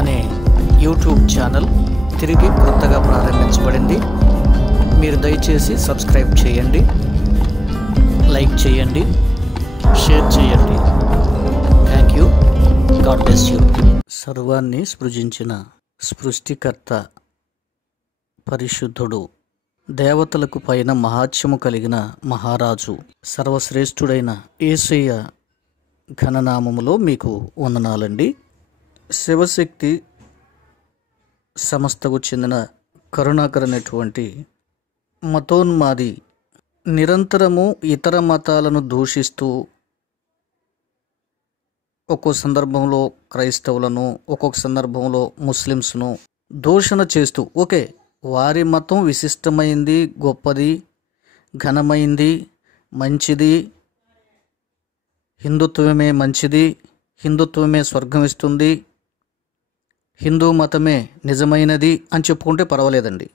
అనే YouTube channel తిరిగి కొత్తగా ప్రారంభించబడింది. మీరు దయచేసి సబ్స్క్రైబ్ చేయండి, లైక్ చేయండి, షేర్ చేయండి. Thank you. God bless you. సర్వాన్ని సృజించిన సృష్టికర్త, పరిశుద్ధుడు, దేవతలకు పైన మహాత్మ్యము కలిగిన మహారాజు, సర్వశ్రేష్ఠుడైన యేసయ్య ఘననామములో మీకు వందనాలండి. శివశక్తి సంస్థకు చెందిన కరుణాకర్ అనేటువంటి మతోన్మాది నిరంతరము ఇతర మతాలను దూషిస్తూ ఒక్కో సందర్భంలో క్రైస్తవులను, ఒక్కొక్క సందర్భంలో ముస్లిమ్స్ను దూషణ చేస్తూ, ఓకే వారి మతం విశిష్టమైంది, గొప్పది, ఘనమైంది, మంచిది, హిందుత్వమే మంచిది, హిందుత్వమే స్వర్గం ఇస్తుంది, హిందూ మతమే నిజమైనది అని చెప్పుకుంటే పర్వాలేదండి.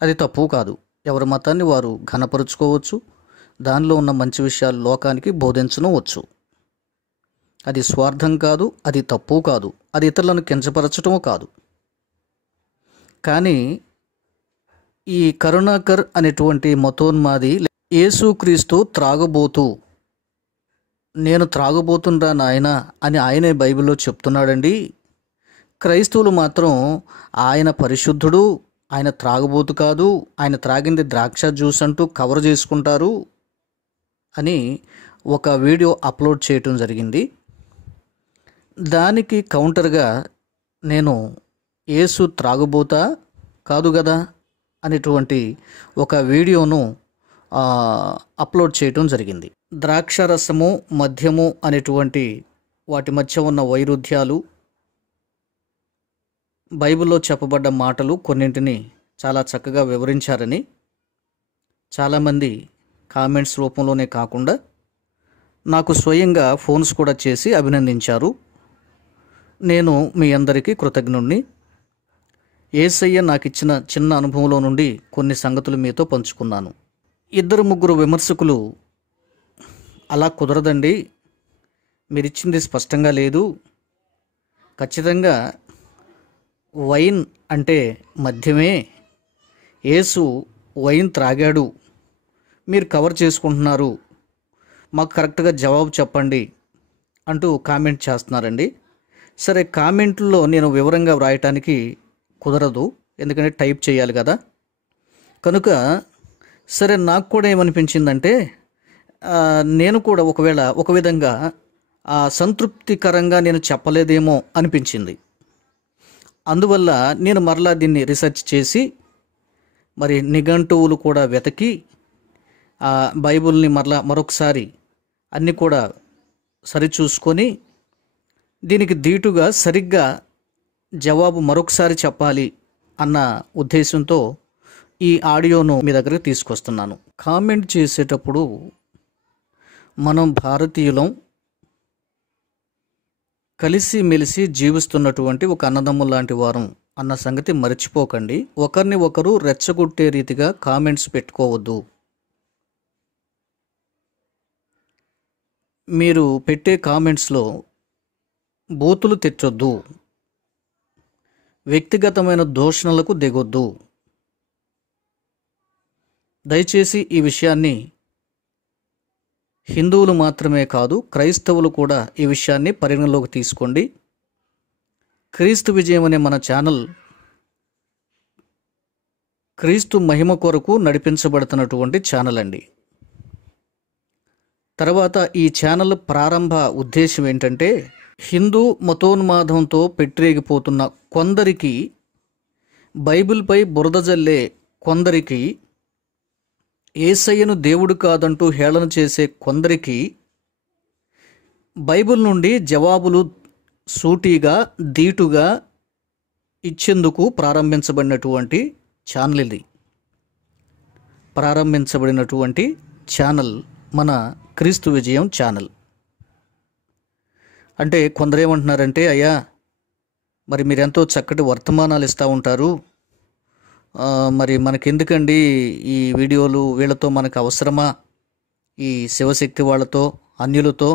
అది తప్పు కాదు. ఎవరి మతాన్ని వారు ఘనపరుచుకోవచ్చు, దానిలో ఉన్న మంచి విషయాలు లోకానికి బోధించవచ్చు. అది స్వార్థం కాదు, అది తప్పు కాదు, అది ఇతరులను కించపరచటము కాదు. కానీ ఈ కరుణాకర్ అనేటువంటి మతోన్మాది యేసుక్రీస్తు త్రాగబోతూ, నేను త్రాగబోతుండ్రా నాయన అని ఆయనే బైబిల్లో చెప్తున్నాడండి. క్రైస్తవులు మాత్రం ఆయన పరిశుద్ధుడు, ఆయన త్రాగబోతు కాదు, ఆయన త్రాగింది ద్రాక్ష జ్యూస్ అంటూ కవర్ చేసుకుంటారు అని ఒక వీడియో అప్లోడ్ చేయటం జరిగింది. దానికి కౌంటర్గా నేను యేసు త్రాగుబోతా కాదు కదా అనేటువంటి ఒక వీడియోను అప్లోడ్ చేయటం జరిగింది. ద్రాక్షరసము, మద్యము అనేటువంటి వాటి మధ్య ఉన్న వైరుధ్యాలు, బైబిల్లో చెప్పబడ్డ మాటలు కొన్నింటిని చాలా చక్కగా వివరించారని చాలామంది కామెంట్స్ రూపంలోనే కాకుండా నాకు స్వయంగా ఫోన్స్ కూడా చేసి అభినందించారు. నేను మీ అందరికీ కృతజ్ఞుణ్ణి. యేసయ్య నాకు ఇచ్చిన చిన్న అనుభవంలో నుండి కొన్ని సంగతులు మీతో పంచుకున్నాను. 2-3 విమర్శకులు అలా కుదరదండి, మీరిచ్చింది స్పష్టంగా లేదు, ఖచ్చితంగా వైన్ అంటే మద్యమే, యేసు వైన్ త్రాగాడు, మీరు కవర్ చేసుకుంటున్నారు, మాకు కరెక్ట్గా జవాబు చెప్పండి అంటూ కామెంట్ చేస్తున్నారండి. సరే, కామెంట్లో నేను వివరంగా వ్రాయటానికి కుదరదు, ఎందుకంటే టైప్ చేయాలి కదా. కనుక సరే, నాకు కూడా ఏమనిపించిందంటే నేను కూడా ఒక విధంగా సంతృప్తికరంగా నేను చెప్పలేదేమో అనిపించింది. అందువల్ల నేను మరలా దీన్ని రీసెర్చ్ చేసి మరి నిఘంటువులు కూడా వెతికి బైబిల్ని మరొకసారి అన్నీ కూడా సరిచూసుకొని దీనికి దీటుగా సరిగ్గా జవాబు మరొకసారి చెప్పాలి అన్న ఉద్దేశంతో ఈ ఆడియోను మీ దగ్గరకు తీసుకొస్తున్నాను. కామెంట్ చేసేటప్పుడు మనం భారతీయులం, కలిసి మెలిసి జీవిస్తున్నటువంటి ఒక అన్నదమ్ముల లాంటి వారం అన్న సంగతి మర్చిపోకండి. ఒకరిని ఒకరు రెచ్చగొట్టే రీతిగా కామెంట్స్ పెట్టుకోవద్దు. మీరు పెట్టే కామెంట్స్లో బూతులు తెచ్చొద్దు, వ్యక్తిగతమైన దూషణలకు దిగొద్దు. దయచేసి ఈ విషయాన్ని హిందువులు మాత్రమే కాదు, క్రైస్తవులు కూడా ఈ విషయాన్ని పరిగణలోకి తీసుకోండి. క్రీస్తు విజయం అనే మన ఛానల్ క్రీస్తు మహిమ కొరకు నడిపించబడుతున్నటువంటి ఛానల్ అండి. తర్వాత ఈ ఛానల్ ప్రారంభ ఉద్దేశం ఏంటంటే, హిందూ మతోన్మాదంతో పెట్టిరేగిపోతున్న కొందరికి, బైబిల్పై బురద జల్లే కొందరికి, యేసయ్యను దేవుడు కాదంటూ హేళన చేసే కొందరికి బైబిల్ నుండి జవాబులు సూటిగా దీటుగా ఇచ్చేందుకు ప్రారంభించబడినటువంటి ఛానల్ ఇది. ప్రారంభించబడినటువంటి ఛానల్ మన క్రీస్తు విజయం ఛానల్. అంటే కొందరేమంటున్నారంటే, అయ్యా మరి మీరెంతో చక్కటి వర్తమానాలు ఇస్తూ ఉంటారు, మరి మనకెందుకండి ఈ వీడియోలు, వీళ్ళతో మనకు అవసరమా, ఈ శివశక్తి వాళ్ళతో అన్యులతో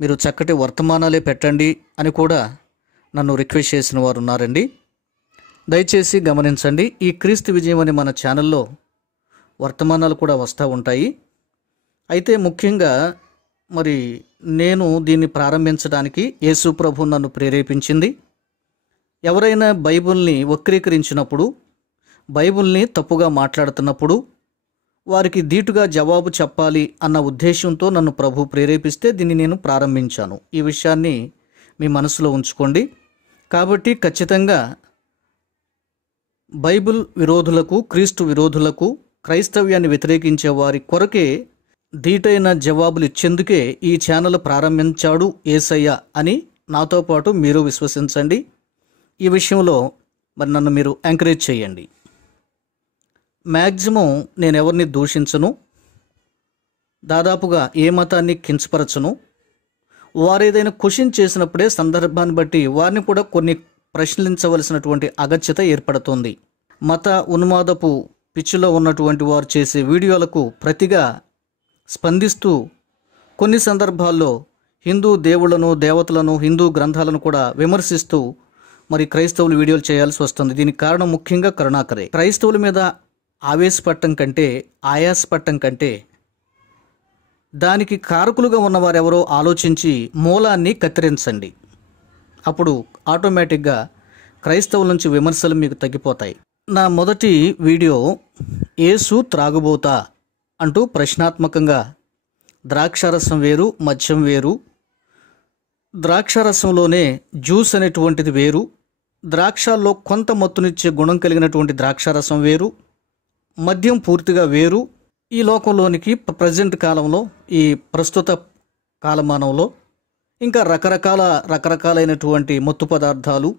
మీరు చక్కటి వర్తమానాలే పెట్టండి అని కూడా నన్ను రిక్వెస్ట్ చేసిన వారు ఉన్నారండి. దయచేసి గమనించండి. ఈ క్రీస్తు విజయం అనే మన ఛానల్లో వర్తమానాలు కూడా వస్తూ ఉంటాయి. అయితే ముఖ్యంగా మరి నేను దీన్ని ప్రారంభించడానికి యేసు ప్రభు నన్ను ప్రేరేపించింది. ఎవరైనా బైబిల్ని వక్రీకరించినప్పుడు, బైబిల్ని తప్పుగా మాట్లాడుతున్నప్పుడు వారికి ధీటుగా జవాబు చెప్పాలి అన్న ఉద్దేశంతో నన్ను ప్రభు ప్రేరేపిస్తే దీన్ని నేను ప్రారంభించాను. ఈ విషయాన్ని మీ మనసులో ఉంచుకోండి. కాబట్టి ఖచ్చితంగా బైబిల్ విరోధులకు, క్రీస్తు విరోధులకు, క్రైస్తవ్యాన్ని వ్యతిరేకించే వారి కొరకే ధీటైన జవాబులు ఇచ్చేందుకే ఈ ఛానల్ ప్రారంభించాడు యేసయ్య అని నాతో పాటు మీరు విశ్వసించండి. ఈ విషయంలో మరి నన్ను మీరు ఎంకరేజ్ చేయండి. మ్యాక్సిమం నేను ఎవరిని దూషించను, దాదాపుగా ఏ మతాన్ని కించపరచను. వారు ఏదైనా క్వశ్చన్ చేసినప్పుడే సందర్భాన్ని బట్టి వారిని కూడా కొన్ని ప్రశ్నించవలసినటువంటి అగత్యత ఏర్పడుతుంది. మత ఉన్మాదపు పిచ్చిలో ఉన్నటువంటి వారు చేసే వీడియోలకు ప్రతిగా స్పందిస్తూ కొన్ని సందర్భాల్లో హిందూ దేవుళ్లను, దేవతలను, హిందూ గ్రంథాలను కూడా విమర్శిస్తూ మరి క్రైస్తవులు వీడియోలు చేయాల్సి వస్తుంది. దీనికి కారణం ముఖ్యంగా కరుణాకరే. క్రైస్తవుల మీద ఆవేశపడటం కంటే, ఆయాసపడటం కంటే దానికి కారకులుగా ఉన్నవారెవరో ఆలోచించి మూలాన్ని కత్తిరించండి. అప్పుడు ఆటోమేటిక్గా క్రైస్తవుల నుంచి విమర్శలు మీకు తగ్గిపోతాయి. నా మొదటి వీడియో యేసు త్రాగుబోతా అంటూ ప్రశ్నాత్మకంగా ద్రాక్షారసం వేరు, మద్యం వేరు, ద్రాక్షారసంలోనే జ్యూస్ అనేటువంటిది వేరు, ద్రాక్షల్లో కొంత మత్తునిచ్చే గుణం కలిగినటువంటి ద్రాక్షారసం వేరు, మద్యం పూర్తిగా వేరు. ఈ లోకంలోనికి ప్రజెంట్ కాలంలో, ఈ ప్రస్తుత కాలమానంలో ఇంకా రకరకాలైనటువంటి మత్తు పదార్థాలు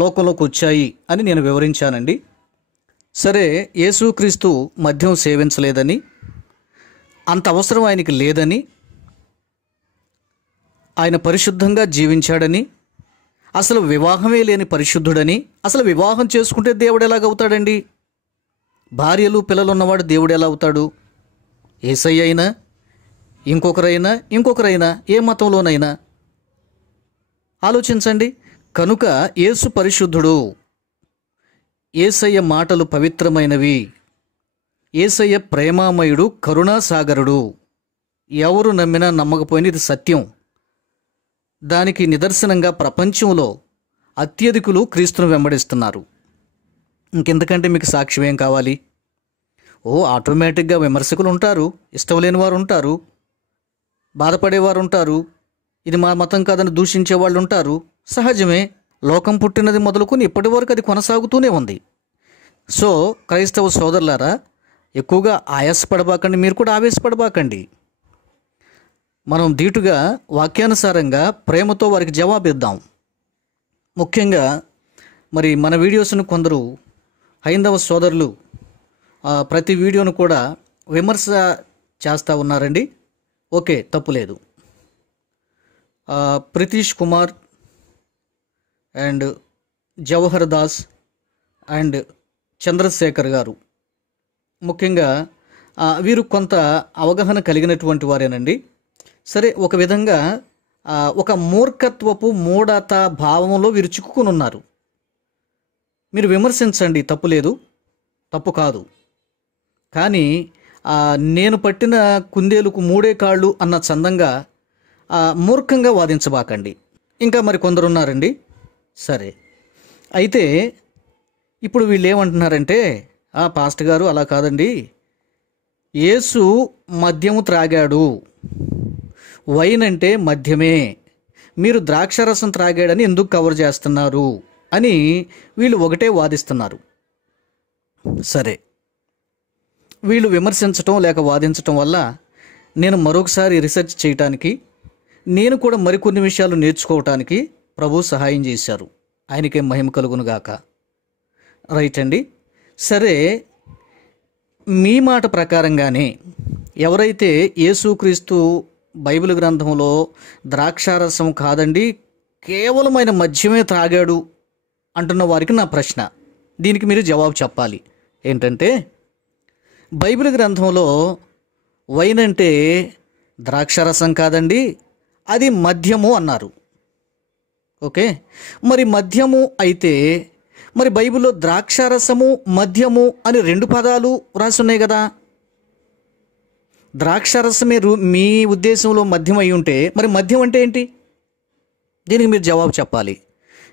లోకంలోకి వచ్చాయి అని నేను వివరించానండి. సరే, యేసుక్రీస్తు మద్యం సేవించలేదని, అంత అవసరం ఆయనకి లేదని, ఆయన పరిశుద్ధంగా జీవించాడని, అసలు వివాహమే లేని పరిశుద్ధుడని, అసలు వివాహం చేసుకుంటే దేవుడు ఎలాగవుతాడండి? భార్యలు పిల్లలు ఉన్నవాడు దేవుడు ఎలా అవుతాడు? యేసయ్య అయినా, ఇంకొకరైనా, ఏ మతంలోనైనా ఆలోచించండి. కనుక యేసు పరిశుద్ధుడు, యేసయ్య మాటలు పవిత్రమైనవి, యేసయ్య ప్రేమామయుడు, కరుణాసాగరుడు. ఎవరు నమ్మినా నమ్మకపోయినా ఇది సత్యం. దానికి నిదర్శనంగా ప్రపంచంలో అత్యధికులు క్రీస్తును వెంబడిస్తున్నారు. ఇంకెందుకంటే మీకు సాక్ష్యం ఏం కావాలి? ఆటోమేటిక్గా విమర్శకులు ఉంటారు, ఇష్టం లేని వారు ఉంటారు, బాధపడేవారు ఉంటారు, ఇది మా మతం కాదని దూషించే వాళ్ళు ఉంటారు. సహజమే. లోకం పుట్టినది మొదలుకొని ఇప్పటి వరకు అది కొనసాగుతూనే ఉంది. సో క్రైస్తవ సోదరులారా, ఎక్కువగా ఆయాసపడబాకండి, మీరు కూడా ఆవేశపడబాకండి. మనం ధీటుగా వాక్యానుసారంగా ప్రేమతో వారికి జవాబిద్దాం. ముఖ్యంగా మరి మన వీడియోస్ను కొందరు హైందవ సోదరులు ప్రతి వీడియోను కూడా విమర్శ చేస్తూ ఉన్నారండి. ఓకే, తప్పులేదు. ప్రితీష్ కుమార్ అండ్ జవహర్ దాస్ అండ్ చంద్రశేఖర్ గారు ముఖ్యంగా వీరు కొంత అవగాహన కలిగినటువంటి వారేనండి. సరే, ఒక విధంగా ఒక మూర్ఖత్వపు మూఢత భావంలో వీరు చిక్కుకుని ఉన్నారు. మీరు విమర్శించండి, తప్పు లేదు, తప్పు కాదు. కానీ నేను పట్టిన కుందేలుకు మూడే కాళ్ళు అన్న చందంగా మూర్ఖంగా వాదించబాకండి. ఇంకా మరి కొందరు ఉన్నారండి. సరే, అయితే ఇప్పుడు వీళ్ళు ఏమంటున్నారంటే, పాస్టర్ గారు అలా కాదండి, యేసు మద్యము త్రాగాడు, వైన్ అంటే మద్యమే, మీరు ద్రాక్షరసం త్రాగాడని ఎందుకు కవర్ చేస్తున్నారు అని వీళ్ళు ఒకటే వాదిస్తున్నారు. సరే, వీళ్ళు విమర్శించటం లేక వాదించటం వల్ల నేను మరొకసారి రీసెర్చ్ చేయటానికి, నేను కూడా మరికొన్ని విషయాలు నేర్చుకోవటానికి ప్రభు సహాయం చేశారు. ఆయనకే మహిమ కలుగునుగాక. రైట్ అండి. సరే, మీ మాట ప్రకారంగానే ఎవరైతే యేసుక్రీస్తు బైబిల్ గ్రంథంలో ద్రాక్షారసం కాదండి, కేవలం ఆయన మద్యమే త్రాగాడు అంటున్న వారికి నా ప్రశ్న, దీనికి మీరు జవాబు చెప్పాలి. ఏంటంటే, బైబిల్ గ్రంథంలో వైన్ అంటే ద్రాక్షారసం కాదండి, అది మద్యము అన్నారు. ఓకే, మరి మద్యము అయితే మరి బైబిల్లో ద్రాక్షారసము మద్యము అని 2 పదాలు రాసి ఉన్నాయి కదా. ద్రాక్షారసమే మీ ఉద్దేశంలో మద్యం అయి ఉంటే మరి మద్యం అంటే ఏంటి? దీనికి మీరు జవాబు చెప్పాలి.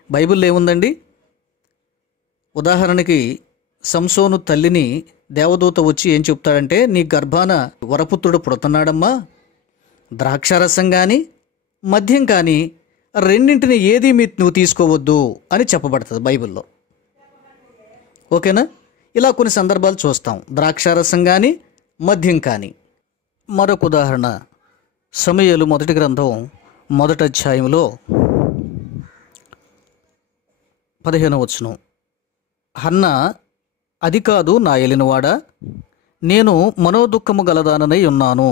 బైబిల్లో ఏముందండి? ఉదాహరణకి సంసోను తల్లిని దేవదూత వచ్చి ఏం చెప్తాడంటే, నీ గర్భాన వరపుత్రుడు పుడుతున్నాడమ్మా, ద్రాక్షారసం కానీ మద్యం కానీ రెండింటిని ఏది నువ్వు తీసుకోవద్దు అని చెప్పబడుతుంది బైబిల్లో. ఓకేనా? ఇలా కొన్ని సందర్భాలు చూస్తాం, ద్రాక్షారసం కానీ మద్యం కానీ. మరొక ఉదాహరణ, సమూయేలు మొదటి గ్రంథం 1వ అధ్యాయంలో 15వ వచనం. హన్నా, అది కాదు నా ఏలినవాడా, నేను మనోదుఖము గలదాననై ఉన్నాను.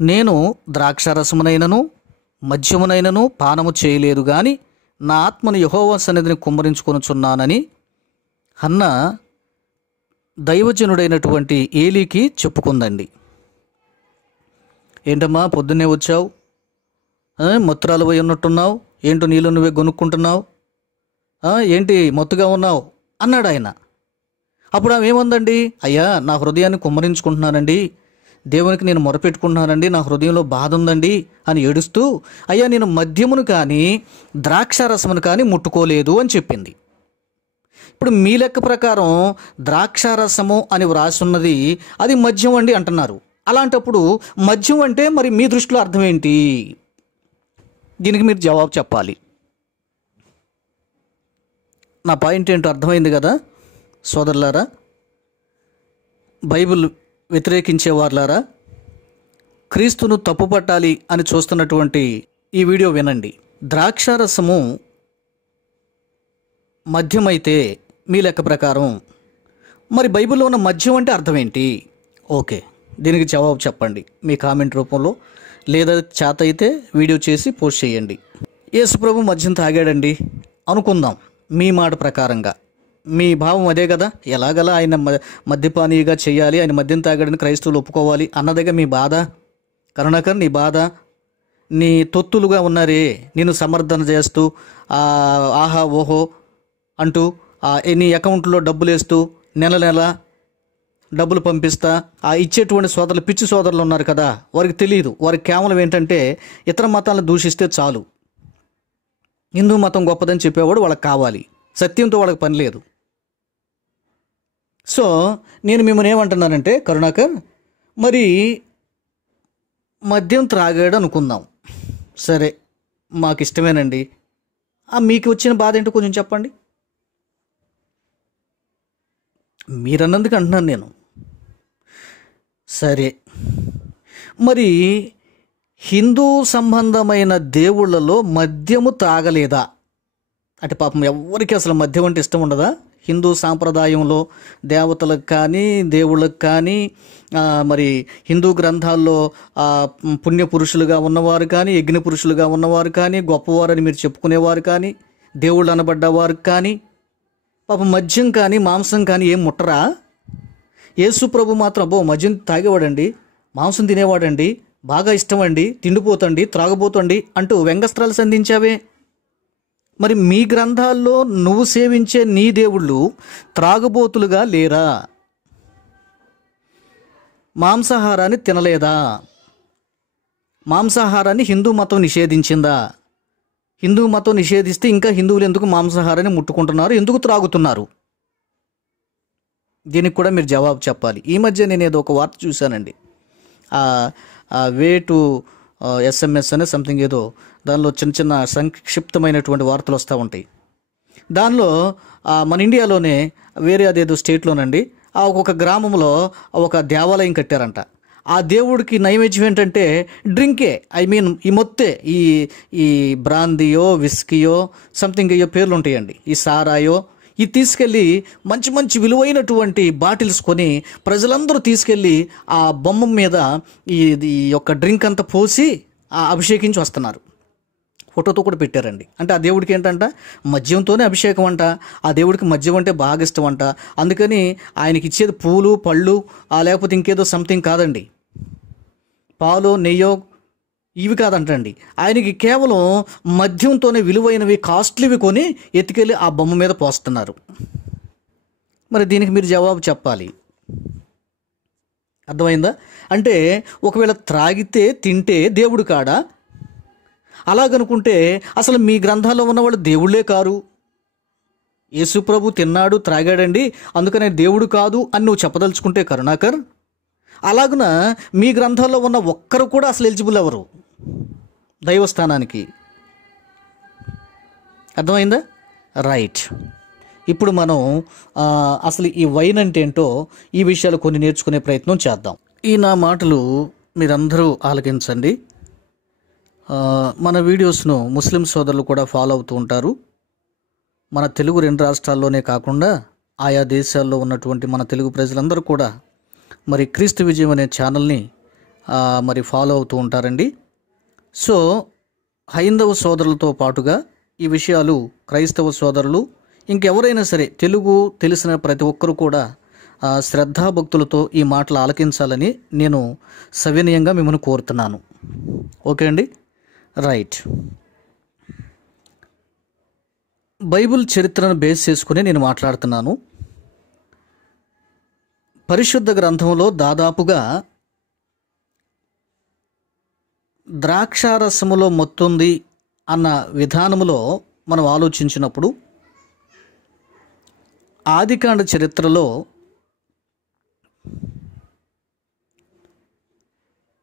నేను ద్రాక్షారసమునైనను మద్యమునైనను పానము చేయలేదు గాని నా ఆత్మను యెహోవా సన్నిధిని కుమ్మరించుకొనుచున్నానని హన్నా దైవజనుడైనటువంటి ఏలీకి చెప్పుకుందండి. ఏంటమ్మా పొద్దున్నే వచ్చావు, మొత్తురాలు పోయి ఉన్నట్టున్నావు, ఏంటో నీళ్ళు నువ్వే కొనుక్కుంటున్నావు, ఏంటి మొత్తుగా ఉన్నావు అన్నాడు ఆయన. అప్పుడు ఆమె ఏముందండి, అయ్యా నా హృదయాన్ని కుమ్మరించుకుంటున్నానండి, దేవునికి నేను మొరపెట్టుకుంటున్నానండి, నా హృదయంలో బాధ ఉందండి అని ఏడుస్తూ, అయ్యా నేను మద్యమును కానీ ద్రాక్షారసమును కానీ ముట్టుకోలేదు అని చెప్పింది. ఇప్పుడు మీ లెక్క ప్రకారం ద్రాక్షారసము అని వ్రాసున్నది అది మద్యం అండి అంటున్నారు. అలాంటప్పుడు మద్యం అంటే మరి మీ దృష్టిలో అర్థం ఏంటి? దీనికి మీరు జవాబు చెప్పాలి. నా పాయింట్ ఏంటో అర్థమైంది కదా సోదరులారా, బైబిల్ వ్యతిరేకించే వారులారా, క్రీస్తును తప్పుపట్టాలి అని చూస్తున్నటువంటి ఈ వీడియో వినండి. ద్రాక్షారసము మద్యమైతే మీ లెక్క ప్రకారం మరి బైబిల్లో ఉన్న మద్యం అంటే అర్థం ఏంటి? ఓకే, దీనికి జవాబు చెప్పండి మీ కామెంట్ రూపంలో, లేదా చేత అయితే వీడియో చేసి పోస్ట్ చేయండి. యేసుప్రభు మద్యం తాగాడండి అనుకుందాం, మీ మాట ప్రకారంగా మీ భావం అదే కదా, ఎలాగలా ఆయన మద్యపానీగా చేయాలి, ఆయన మద్యం తాగాడని క్రైస్తవులు ఒప్పుకోవాలి అన్నదిగా మీ బాధ. కరుణాకర్, నీ బాధ, నీ తొత్తులుగా ఉన్నారే నేను సమర్థన చేస్తూ ఆహా ఓహో అంటూ నీ అకౌంట్లో డబ్బులు వేస్తూ నెల నెల డబ్బులు పంపిస్తా ఇచ్చేటువంటి సోదరులు, పిచ్చి సోదరులు ఉన్నారు కదా, వారికి తెలియదు, వారికి కేవలం ఏంటంటే ఇతర మతాలను దూషిస్తే చాలు, హిందూ మతం గొప్పదని చెప్పేవాడు వాళ్ళకి కావాలి, సత్యంతో వాళ్ళకి పని లేదు. సో నేను మిమ్మల్ని ఏమంటున్నానంటే, కరుణాకర్ మరి మద్యం త్రాగాడు అనుకుందాం, సరే మాకు ఇష్టమేనండి, మీకు వచ్చిన బాధ ఏంటో కొంచెం చెప్పండి. మీరన్నందుకు అంటున్నాను నేను. సరే, మరి హిందూ సంబంధమైన దేవుళ్ళలో మద్యము తాగలేదా అంటే, పాపం ఎవరికి అసలు మద్యం అంటే ఇష్టం ఉండదా? హిందూ సాంప్రదాయంలో దేవతలకు కానీ దేవుళ్ళకు కానీ మరి హిందూ గ్రంథాల్లో పుణ్యపురుషులుగా ఉన్నవారు కానీ, యజ్ఞ పురుషులుగా ఉన్నవారు కానీ, గొప్పవారని మీరు చెప్పుకునేవారు కానీ, దేవుళ్ళు అనబడ్డవారు కానీ పాపం మద్యం కానీ మాంసం కానీ ఏం ముట్టరా? యేసు ప్రభు మాత్రం అబ్బో మద్యం తాగేవాడండి, మాంసం తినేవాడండి, బాగా ఇష్టమండి, తిండిపోతండి, త్రాగబోతండి అంటూ వ్యంగ్యస్త్రాలు సంధించావే. మరి మీ గ్రంథాల్లో నువ్వు సేవించే నీ దేవుళ్ళు త్రాగబోతులుగా లేరా? మాంసాహారాన్ని తినలేదా? మాంసాహారాన్ని హిందూ మతం నిషేధించిందా? హిందూ మతం నిషేధిస్తే ఇంకా హిందువులు ఎందుకు మాంసాహారాన్ని ముట్టుకుంటున్నారు, ఎందుకు త్రాగుతున్నారు? దీనికి కూడా మీరు జవాబు చెప్పాలి. ఈ మధ్య నేను ఏదో ఒక వార్త చూశానండి, వే టు SMS అనే సంథింగ్ ఏదో, దానిలో చిన్న చిన్న సంక్షిప్తమైనటువంటి వార్తలు వస్తూ ఉంటాయి. దానిలో మన ఇండియాలోనే వేరే అదేదో స్టేట్లోనండి ఒక గ్రామంలో ఒక దేవాలయం కట్టారంట. ఆ దేవుడికి నైవేద్యం ఏంటంటే డ్రింకే, ఈ మొత్తే ఈ బ్రాందీయో విస్కీయో సంథింగ్ అయ్యో పేర్లు ఉంటాయండి, ఈ సారాయో, ఇది తీసుకెళ్ళి మంచి మంచి విలువైనటువంటి బాటిల్స్ కొని ప్రజలందరూ తీసుకెళ్ళి ఆ బొమ్మ మీద ఈ యొక్క డ్రింక్ అంతా పోసి అభిషేకించి వస్తున్నారు. ఫోటోతో కూడా పెట్టారండి. అంటే ఆ దేవుడికి ఏంటంట మద్యంతోనే అభిషేకం అంట, ఆ దేవుడికి మద్యం అంటే బాగా ఇష్టం అంట. అందుకని ఆయనకి ఇచ్చేది పూలు పళ్ళు లేకపోతే ఇంకేదో సంథింగ్ కాదండి, పాలు నెయ్యో ఇవి కాదంటండి. ఆయనకి కేవలం మద్యంతోనే విలువైనవి, కాస్ట్లీవి కొని ఎత్తుకెళ్ళి ఆ బొమ్మ మీద పోస్తున్నారు. మరి దీనికి మీరు జవాబు చెప్పాలి. అర్థమైందా? అంటే ఒకవేళ త్రాగితే తింటే దేవుడు కాడా? అలాగనుకుంటే అసలు మీ గ్రంథాల్లో ఉన్నవాళ్ళు దేవుళ్ళే కారు. యేసుప్రభు తిన్నాడు త్రాగాడండి అందుకనే దేవుడు కాదు అని నువ్వు చెప్పదలుచుకుంటే కరుణాకర్, అలాగున మీ గ్రంథాల్లో ఉన్న ఒక్కరు కూడా అసలు ఎలిజిబుల్ ఎవరు దైవస్థానానికి? అర్థమైందా? రైట్. ఇప్పుడు మనం అసలు ఈ వైన్ అంటే ఏంటో ఈ విషయాలు కొన్ని నేర్చుకునే ప్రయత్నం చేద్దాం. ఈ నా మాటలు మీరందరూ ఆలకించండి. మన వీడియోస్ను ముస్లిం సోదరులు కూడా ఫాలో అవుతూ ఉంటారు. మన తెలుగు 2 రాష్ట్రాల్లోనే కాకుండా ఆయా దేశాల్లో ఉన్నటువంటి మన తెలుగు ప్రజలందరూ కూడా మరి క్రీస్తు విజయం అనే ఛానల్ని మరి ఫాలో అవుతూ ఉంటారండి. సో హైందవ సోదరులతో పాటుగా ఈ విషయాలు క్రైస్తవ సోదరులు ఇంకెవరైనా సరే తెలుగు తెలిసిన ప్రతి ఒక్కరూ కూడా శ్రద్ధాభక్తులతో ఈ మాటలు ఆలకించాలని నేను సవినయంగా మిమ్మల్ని కోరుతున్నాను. ఓకే అండి, రైట్. బైబిల్ చరిత్రను బేస్ చేసుకుని నేను మాట్లాడుతున్నాను. పరిశుద్ధ గ్రంథంలో దాదాపుగా ద్రాక్షారసములో మొత్తుంది అన్న విధానములో మనం ఆలోచించినప్పుడు ఆదికాండ చరిత్రలో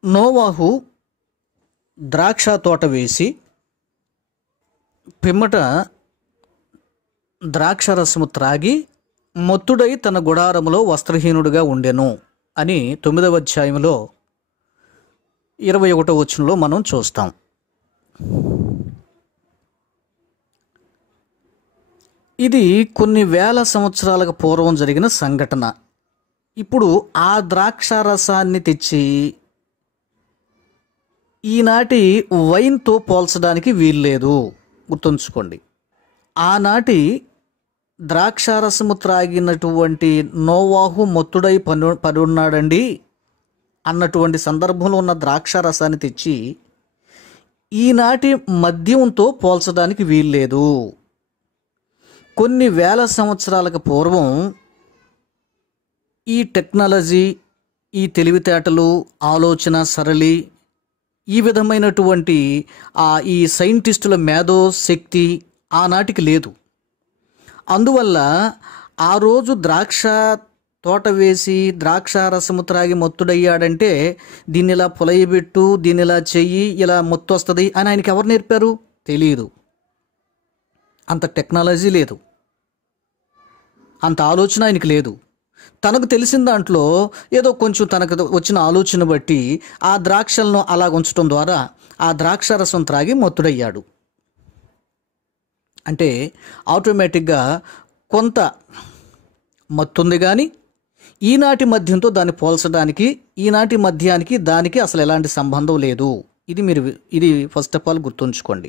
నోవాహు ద్రాక్ష తోట వేసి పిమ్మట ద్రాక్షరసము త్రాగి మొత్తుడై తన గుడారములో వస్త్రహీనుడిగా ఉండెను అని 9వ అధ్యాయంలో 21వ వచనంలో మనం చూస్తాం. ఇది కొన్ని వేల సంవత్సరాలకు పూర్వం జరిగిన సంఘటన. ఇప్పుడు ఆ ద్రాక్షారసాన్ని తెచ్చి ఈనాటి వైన్తో పోల్చడానికి వీల్లేదు. గుర్తుంచుకోండి, ఆనాటి ద్రాక్షారసము త్రాగినటువంటి నోవాహు మొత్తుడై పడున్నాడండి అన్నటువంటి సందర్భంలో ఉన్న ద్రాక్షారసాన్ని తెచ్చి ఈనాటి మద్యంతో పోల్చడానికి వీల్లేదు. కొన్ని వేల సంవత్సరాలకు పూర్వం ఈ టెక్నాలజీ, ఈ తెలివితేటలు, ఆలోచన సరళి, ఈ విధమైనటువంటి ఈ సైంటిస్టుల మేధో శక్తి ఆనాటికి లేదు. అందువల్ల ఆ రోజు ద్రాక్ష తోట వేసి ద్రాక్ష రసము త్రాగి మొత్తుడయ్యాడంటే దీన్ని ఇలా పొలయబెట్టు, దీన్ని ఇలా చెయ్యి, ఇలా మొత్తు వస్తుంది అని ఆయనకి ఎవరు నేర్పారు? తెలియదు. అంత టెక్నాలజీ లేదు, అంత ఆలోచన ఆయనకి లేదు. తనకు తెలిసిన దాంట్లో ఏదో కొంచెం తనకు వచ్చిన ఆలోచన బట్టి ఆ ద్రాక్షలను అలా ఉంచడం ద్వారా ఆ ద్రాక్ష రసం త్రాగి మొత్తుడయ్యాడు. అంటే ఆటోమేటిక్గా కొంత మత్తుంది, కానీ ఈనాటి మద్యంతో దాన్ని పోల్చడానికి, ఈనాటి మద్యానికి దానికి అసలు ఎలాంటి సంబంధం లేదు. ఇది ఫస్ట్ ఆఫ్ ఆల్ గుర్తుంచుకోండి.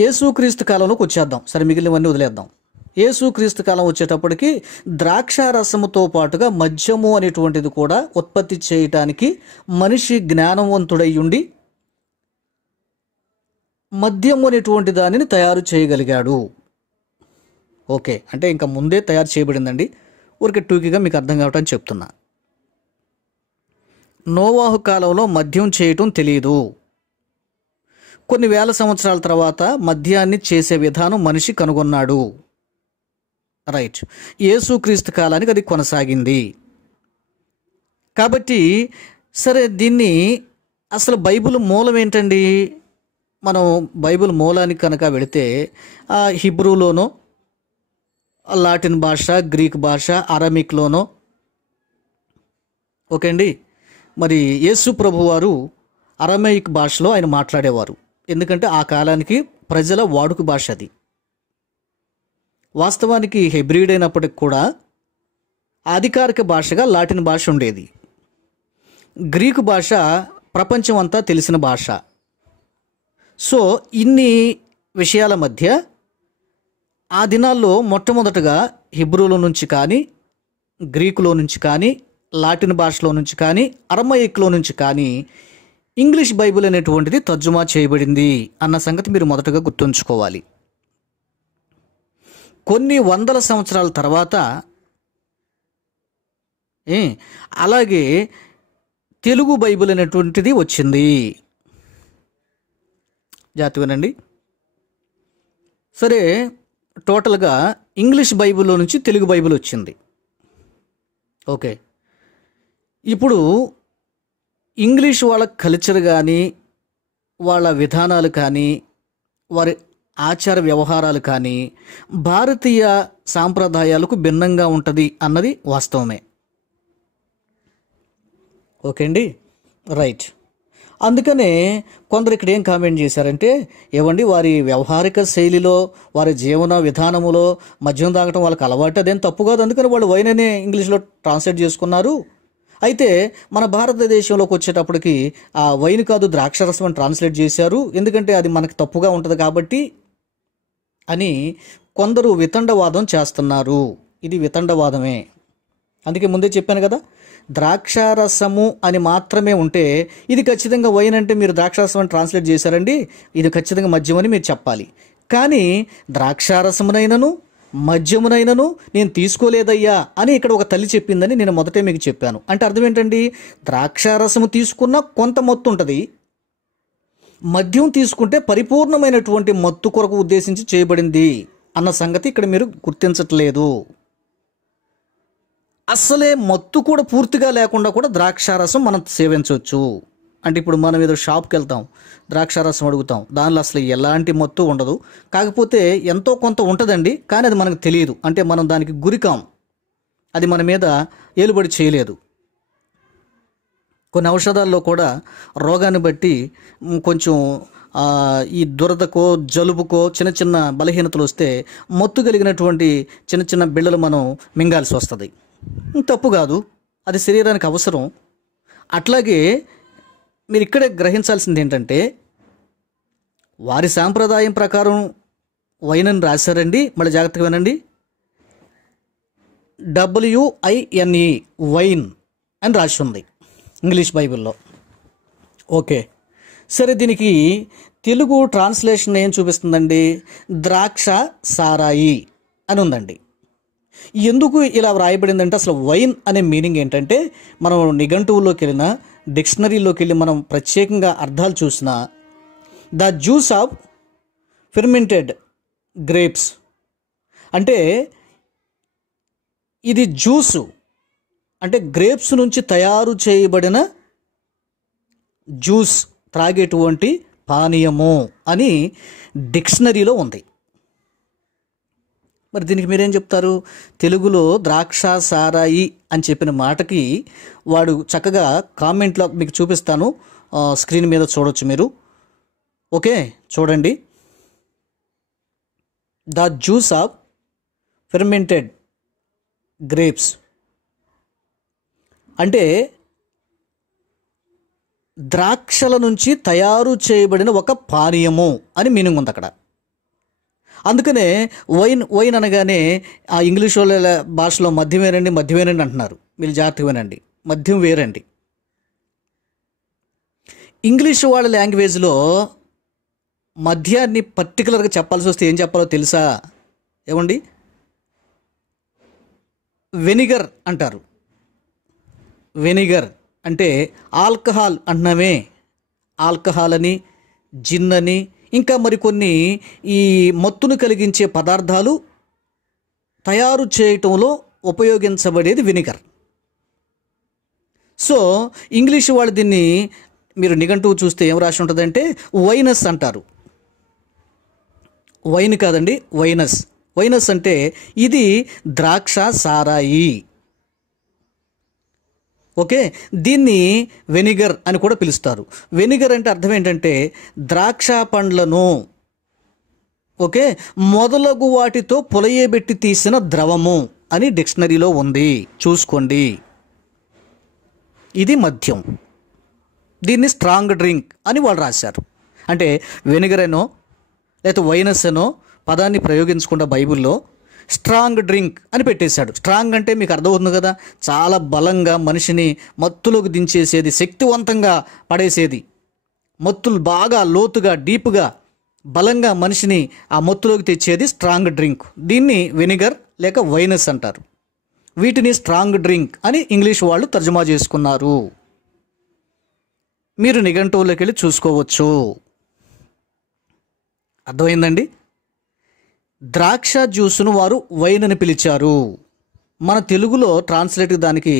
యేసుక్రీస్తు కాలంలోకి వచ్చేద్దాం. సరే, మిగిలినవన్నీ వదిలేద్దాం. యేసుక్రీస్తు కాలం వచ్చేటప్పటికి ద్రాక్షారసముతో పాటుగా మద్యము అనేటువంటిది కూడా ఉత్పత్తి చేయటానికి మనిషి జ్ఞానవంతుడై ఉండి మద్యము అనేటువంటి దానిని తయారు చేయగలిగాడు. ఓకే, అంటే ఇంకా ముందే తయారు చేయబడిందండి. ఊరికే టూకీగా మీకు అర్థం కావటం చెప్తున్నా. నోవాహు కాలంలో మద్యం చేయటం తెలియదు. కొన్ని వేల సంవత్సరాల తర్వాత మద్యాన్ని చేసే విధానం మనిషి కనుగొన్నాడు. రైట్. యేసుక్రీస్తు కాలానికి అది కొనసాగింది. కాబట్టి సరే, దీన్ని అసలు బైబిల్ మూలం ఏంటండి? మనం బైబిల్ మూలానికి కనుక వెళితే హిబ్రూలోనో, లాటిన్ భాష, గ్రీక్ భాష, అరమిక్లోనో. ఓకే అండి. మరి యేసు ప్రభు వారు అరమైక్ భాషలో ఆయన మాట్లాడేవారు. ఎందుకంటే ఆ కాలానికి ప్రజల వాడుక భాష అది. వాస్తవానికి హెబ్రీడ్ అయినప్పటికి కూడా అధికారిక భాషగా లాటిన్ భాష ఉండేది. గ్రీకు భాష ప్రపంచం అంతా తెలిసిన భాష. సో ఇన్ని విషయాల మధ్య ఆ దినాల్లో మొట్టమొదటగా హిబ్రూలో నుంచి కానీ, గ్రీకులో నుంచి కానీ, లాటిన్ భాషలో నుంచి కానీ, అరమైక్లో నుంచి కానీ ఇంగ్లీష్ బైబిల్ అనేటువంటిది తర్జుమా చేయబడింది అన్న సంగతి మీరు మొదటగా గుర్తుంచుకోవాలి. కొన్ని వందల సంవత్సరాల తర్వాత అలాగే తెలుగు బైబిల్ అనేటువంటిది వచ్చింది. జాగ్రత్తగానండి. సరే, టోటల్గా ఇంగ్లీష్ బైబిల్లో నుంచి తెలుగు బైబిల్ వచ్చింది. ఓకే, ఇప్పుడు ఇంగ్లీష్ వాళ్ళ కల్చర్ కానీ, వాళ్ళ విధానాలు కానీ, వారి ఆచార వ్యవహారాలు కానీ భారతీయ సాంప్రదాయాలకు భిన్నంగా ఉంటుంది అన్నది వాస్తవమే. ఓకే అండి, రైట్. అందుకనే కొందరు ఇక్కడ ఏం కామెంట్ చేశారంటే, ఏవండి వారి వ్యవహారిక శైలిలో, వారి జీవన విధానములో మద్యం తాగటం వాళ్ళకి అలవాటు, అదేం తప్పు కాదు, అందుకని వాళ్ళు వైన్ అనే ఇంగ్లీష్లో ట్రాన్స్లేట్ చేసుకున్నారు. అయితే మన భారతదేశంలోకి వచ్చేటప్పటికి ఆ వైన్ కాదు ద్రాక్షరసం అని ట్రాన్స్లేట్ చేశారు, ఎందుకంటే అది మనకి తప్పుగా ఉంటుంది కాబట్టి అని కొందరు వితండవాదం చేస్తున్నారు. ఇది వితండవాదమే. అందుకే ముందే చెప్పాను కదా, ద్రాక్షారసము అని మాత్రమే ఉంటే ఇది ఖచ్చితంగా వైన్ అంటే మీరు ద్రాక్షారసం అని ట్రాన్స్లేట్ చేశారండి, ఇది ఖచ్చితంగా మద్యం అని మీరు చెప్పాలి. కానీ ద్రాక్షారసమునైనను మద్యమునైనను నేను తీసుకోలేదయ్యా అని ఇక్కడ ఒక తల్లి చెప్పిందని నేను మొదటే మీకు చెప్పాను. అంటే అర్థం ఏంటండి, ద్రాక్షారసము తీసుకున్న కొంత మత్తు ఉంటుంది, మద్యం తీసుకుంటే పరిపూర్ణమైనటువంటి మత్తు కొరకు ఉద్దేశించి చేయబడింది అన్న సంగతి ఇక్కడ మీరు గుర్తించట్లేదు. అసలే మత్తు కూడా పూర్తిగా లేకుండా కూడా ద్రాక్షారసం మనం సేవించవచ్చు. అంటే ఇప్పుడు మనం ఏదో షాప్కి వెళ్తాం, ద్రాక్షారసం అడుగుతాం, దానిలో అసలు ఎలాంటి మత్తు ఉండదు, కాకపోతే ఎంతో కొంత ఉంటుందండి, కానీ అది మనకు తెలియదు. అంటే మనం దానికి గురికాం, అది మన మీద ఏలుబడి చేయలేదు. కొన్ని ఔషధాల్లో కూడా రోగాన్ని బట్టి కొంచెం ఈ దురదకో జలుబుకో చిన్న చిన్న బలహీనతలు వస్తే మత్తు కలిగినటువంటి చిన్న చిన్న బిళ్ళలు మనం మింగాల్సి వస్తుంది. తప్పు కాదు, అది శరీరానికి అవసరం. అట్లాగే మీరు ఇక్కడే గ్రహించాల్సింది ఏంటంటే, వారి సాంప్రదాయం ప్రకారం వైన్ అని రాశారండి. మళ్ళీ జాగ్రత్తగా వినండి, WINE వైన్ అని రాసి ఉంది ఇంగ్లీష్ బైబిల్లో. ఓకే, సరే, దీనికి తెలుగు ట్రాన్స్లేషన్ ఏం చూపిస్తుందండి, ద్రాక్ష సారాయి అని ఉందండి. ఎందుకు ఇలా వ్రాయబడిందంటే, అసలు వైన్ అనే మీనింగ్ ఏంటంటే, మనం నిఘంటువుల్లోకి వెళ్ళినా, డిక్షనరీలోకి వెళ్ళి మనం ప్రత్యేకంగా అర్థాలు చూసినా, the juice of fermented grapes అంటే ఇది జ్యూసు అంటే గ్రేప్స్ నుంచి తయారు చేయబడిన జ్యూస్, త్రాగేటువంటి పానీయము అని డిక్షనరీలో ఉంది. మరి దీనికి మీరేం చెప్తారు? తెలుగులో ద్రాక్ష సారాయి అని చెప్పిన మాటకి వాడు చక్కగా కామెంట్లో మీకు చూపిస్తాను, స్క్రీన్ మీద చూడొచ్చు మీరు. ఓకే, చూడండి, the juice of fermented grapes అంటే ద్రాక్షల నుంచి తయారు చేయబడిన ఒక పానీయము అని మీనింగ్ ఉంది అక్కడ. అందుకనే వైన్ అనగానే ఆ ఇంగ్లీష్ వాళ్ళ భాషలో మద్యమేనండి అంటున్నారు. మీరు జాగ్రత్తగా వినండి, మద్యం వేరండి. ఇంగ్లీష్ వాళ్ళ లాంగ్వేజ్లో మద్యాన్ని పర్టికులర్గా చెప్పాల్సి వస్తే ఏం చెప్పాలో తెలుసా? ఏమండి, వెనిగర్ అంటారు. వెనిగర్ అంటే ఆల్కహాల్ అంటున్నామే, ఆల్కహాల్ అని, జిన్ అని, ఇంకా మరికొన్ని ఈ మత్తును కలిగించే పదార్థాలు తయారు చేయటంలో ఉపయోగించబడేది వెనిగర్. సో ఇంగ్లీష్ వాళ్ళు దీన్ని మీరు నిఘంటువు చూస్తే ఏం రాసి ఉంటుందంటే వైనస్ అంటారు. వైన్ కాదండి, వైనస్. వైనస్ అంటే ఇది ద్రాక్ష సారాయి. ఓకే, దీన్ని వెనిగర్ అని కూడా పిలుస్తారు. వెనిగర్ అంటే అర్థం ఏంటంటే ద్రాక్ష పండ్లను మొదలగు వాటితో పులయబెట్టి తీసిన ద్రవము అని డిక్షనరీలో ఉంది, చూసుకోండి. ఇది మద్యం. దీన్ని స్ట్రాంగ్ డ్రింక్ అని వాళ్ళు రాశారు. అంటే వెనిగర్ అనో లేకపోతే వైనస్ అనో పదాన్ని ప్రయోగించకుండా బైబిల్లో స్ట్రాంగ్ డ్రింక్ అని పెట్టేశాడు. స్ట్రాంగ్ అంటే మీకు అర్థమవుతుంది కదా, చాలా బలంగా మనిషిని మత్తులోకి దించేసేది, శక్తివంతంగా పడేసేది మత్తులు బాగా లోతుగా డీప్గా బలంగా మనిషిని ఆ మత్తులోకి తెచ్చేది స్ట్రాంగ్ డ్రింక్. దీన్ని వెనిగర్ లేక వైనస్ అంటారు. వీటిని స్ట్రాంగ్ డ్రింక్ అని ఇంగ్లీష్ వాళ్ళు తర్జుమా చేసుకున్నారు. మీరు నిఘంటువులోకి వెళ్ళి చూసుకోవచ్చు. అర్థమైందండి? ద్రాక్ష జ్యూసును వారు వైన్ అని పిలిచారు. మన తెలుగులో ట్రాన్స్లేట్ దానికి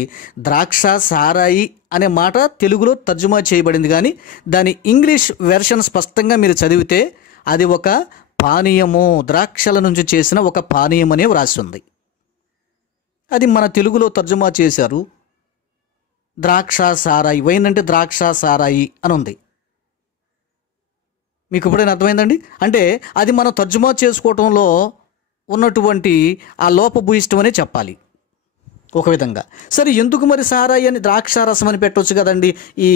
ద్రాక్ష సారాయి అనే మాట తెలుగులో తర్జుమా చేయబడింది, కానీ దాని ఇంగ్లీష్ వెర్షన్ స్పష్టంగా మీరు చదివితే అది ఒక పానీయము, ద్రాక్షల నుంచి చేసిన ఒక పానీయం అనే వ్రాసి ఉంది. అది మన తెలుగులో తర్జుమా చేశారు ద్రాక్ష సారాయి. వైన్ అంటే ద్రాక్ష సారాయి అని ఉంది. మీకు ఇప్పుడైనా అర్థమైందండి? అంటే అది మనం తర్జుమా చేసుకోవటంలో ఉన్నటువంటి ఆ లోపభూయిష్టం అనే చెప్పాలి ఒక విధంగా. సరే, ఎందుకు మరి సారాయి అని ద్రాక్ష రసం అని పెట్టవచ్చు కదండి ఈ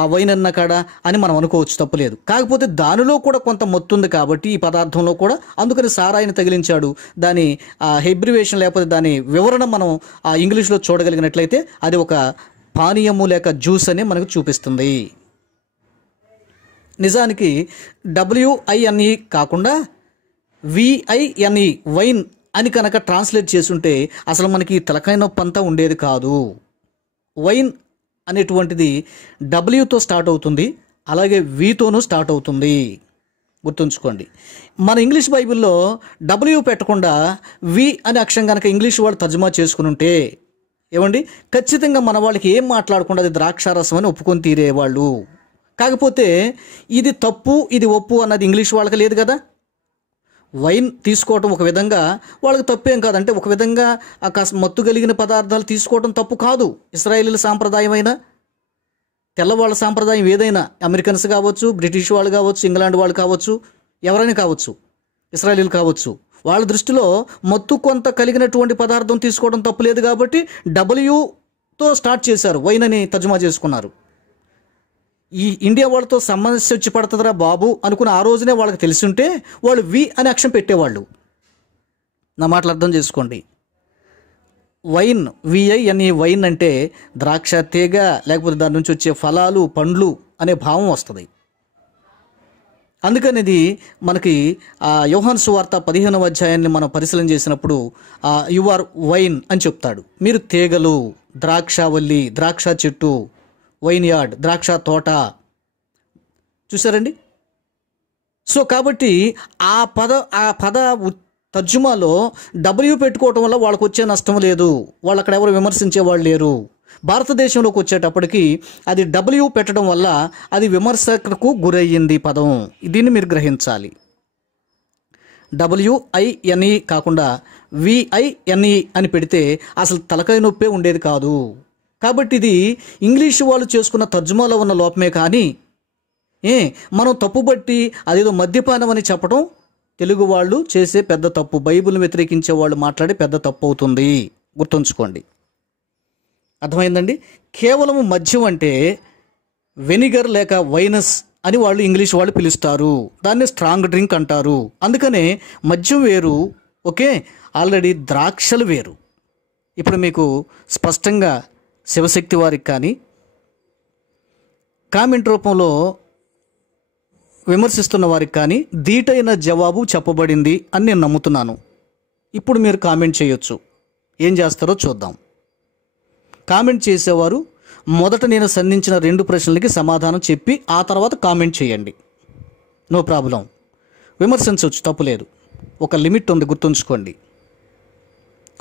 ఆ వైన్ అన్న కాడ అని మనం అనుకోవచ్చు, తప్పులేదు. కాకపోతే దానిలో కూడా కొంత మత్తు ఉంది కాబట్టి ఈ పదార్థంలో కూడా, అందుకని సారాయిని తగిలించాడు. దాని హెబ్రివేషన్ లేకపోతే దాని వివరణ మనం ఆ ఇంగ్లీష్లో చూడగలిగినట్లయితే అది ఒక పానీయము లేక జ్యూస్ అని మనకు చూపిస్తుంది. నిజానికి WINE కాకుండా VINE వైన్ అని కనుక ట్రాన్స్లేట్ చేసుంటే అసలు మనకి తలకాయ నొప్పి అంతా ఉండేది కాదు. వైన్ అనేటువంటిది Wతో స్టార్ట్ అవుతుంది, అలాగే Vతోనూ స్టార్ట్ అవుతుంది. గుర్తుంచుకోండి. మన ఇంగ్లీష్ బైబిల్లో W పెట్టకుండా V అనే అక్షరం కనుక ఇంగ్లీష్ వాళ్ళు తర్జుమా చేసుకుని ఉంటే ఏమండి, ఖచ్చితంగా మన వాళ్ళకి ఏం మాట్లాడకుండా అది ద్రాక్షారసం అని ఒప్పుకొని తీరేవాళ్ళు. కాకపోతే ఇది తప్పు ఇది ఒప్పు అన్నది ఇంగ్లీష్ వాళ్ళకి లేదు కదా. వైన్ తీసుకోవటం ఒక విధంగా వాళ్ళకి తప్పేం కాదంటే, ఒక విధంగా కాస్త మత్తు కలిగిన పదార్థాలు తీసుకోవడం తప్పు కాదు. ఇశ్రాయేలీల సాంప్రదాయమైన తెల్లవాళ్ళ సాంప్రదాయం ఏదైనా, అమెరికన్స్ కావచ్చు, బ్రిటిష్ వాళ్ళు కావచ్చు, ఇంగ్లాండ్ వాళ్ళు కావచ్చు, ఎవరైనా కావచ్చు, ఇశ్రాయేలీలు కావచ్చు, వాళ్ళ దృష్టిలో మత్తు కొంత కలిగినటువంటి పదార్థం తీసుకోవడం తప్పులేదు కాబట్టి Wతో స్టార్ట్ చేశారు, వైన్ అని తర్జుమా చేసుకున్నారు. ఈ ఇండియా వాళ్ళతో సమస్య వచ్చి పడుతుందిరా బాబు అనుకుని ఆ రోజునే వాళ్ళకి తెలిసి ఉంటే వాళ్ళు V అనే అక్షరం పెట్టేవాళ్ళు. నా మాటలు అర్థం చేసుకోండి. వైన్ VINE వైన్ అంటే ద్రాక్ష తీగ లేకపోతే దాని నుంచి వచ్చే ఫలాలు పండ్లు అనే భావం వస్తుంది. అందుకని ఇది మనకి యోహాను సువార్త 15వ అధ్యాయాన్ని మనం పరిశీలన చేసినప్పుడు యు ఆర్ వైన్ అని చెప్తాడు. మీరు తీగలు, ద్రాక్షావల్లి, ద్రాక్ష చెట్టు, వైన్ యార్డ్, ద్రాక్ష తోట. చూసారండి? సో కాబట్టి ఆ పద తర్జుమాలో W పెట్టుకోవటం వల్ల వాళ్ళకు వచ్చే నష్టం లేదు. వాళ్ళు అక్కడ ఎవరు విమర్శించేవాళ్ళు లేరు. భారతదేశంలోకి వచ్చేటప్పటికి అది W పెట్టడం వల్ల అది విమర్శకు గురయ్యింది పదం. దీన్ని మీరు గ్రహించాలి. WINE కాకుండా VINE అని పెడితే అసలు తలకాయ నొప్పే ఉండేది కాదు. కాబట్టి ఇది ఇంగ్లీషు వాళ్ళు చేసుకున్న తర్జుమాలో ఉన్న లోపమే, కానీ మనం తప్పుబట్టి అదేదో మద్యపానం అని చెప్పడం తెలుగు వాళ్ళు చేసే పెద్ద తప్పు. బైబిల్ని వ్యతిరేకించే వాళ్ళు మాట్లాడే పెద్ద తప్పు అవుతుంది. గుర్తుంచుకోండి. అర్థమైందండి? కేవలం మద్యం అంటే వెనిగర్ లేక వైనస్ అని వాళ్ళు ఇంగ్లీష్ వాళ్ళు పిలుస్తారు. దాన్ని స్ట్రాంగ్ డ్రింక్ అంటారు. అందుకనే మద్యం వేరు, ఓకే, ఆల్రెడీ ద్రాక్షలు వేరు. ఇప్పుడు మీకు స్పష్టంగా శివశక్తి వారికి కానీ కామెంట్ రూపంలో విమర్శిస్తున్న వారికి కానీ ధీటైన జవాబు చెప్పబడింది అని నేను నమ్ముతున్నాను. ఇప్పుడు మీరు కామెంట్ చేయొచ్చు. ఏం చేస్తారో చూద్దాం. కామెంట్ చేసేవారు మొదట నేను సంధించిన 2 ప్రశ్నలకి సమాధానం చెప్పి ఆ తర్వాత కామెంట్ చేయండి. No problem. విమర్శించవచ్చు, తప్పులేదు. ఒక లిమిట్ ఉంది, గుర్తుంచుకోండి.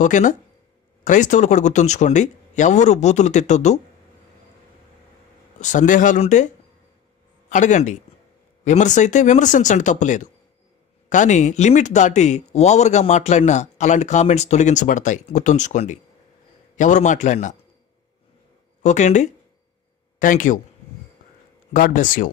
ఓకేనా? క్రైస్తవులు కూడా గుర్తుంచుకోండి. ఎవరు బూతులు తిట్టొద్దు. సందేహాలుంటే అడగండి, విమర్శ అయితే విమర్శించండి, తప్పులేదు. కానీ లిమిట్ దాటి ఓవర్గా మాట్లాడినా అలాంటి కామెంట్స్ తొలగించబడతాయి. గుర్తుంచుకోండి ఎవరు మాట్లాడినా. ఓకే అండి, thank you. God bless you.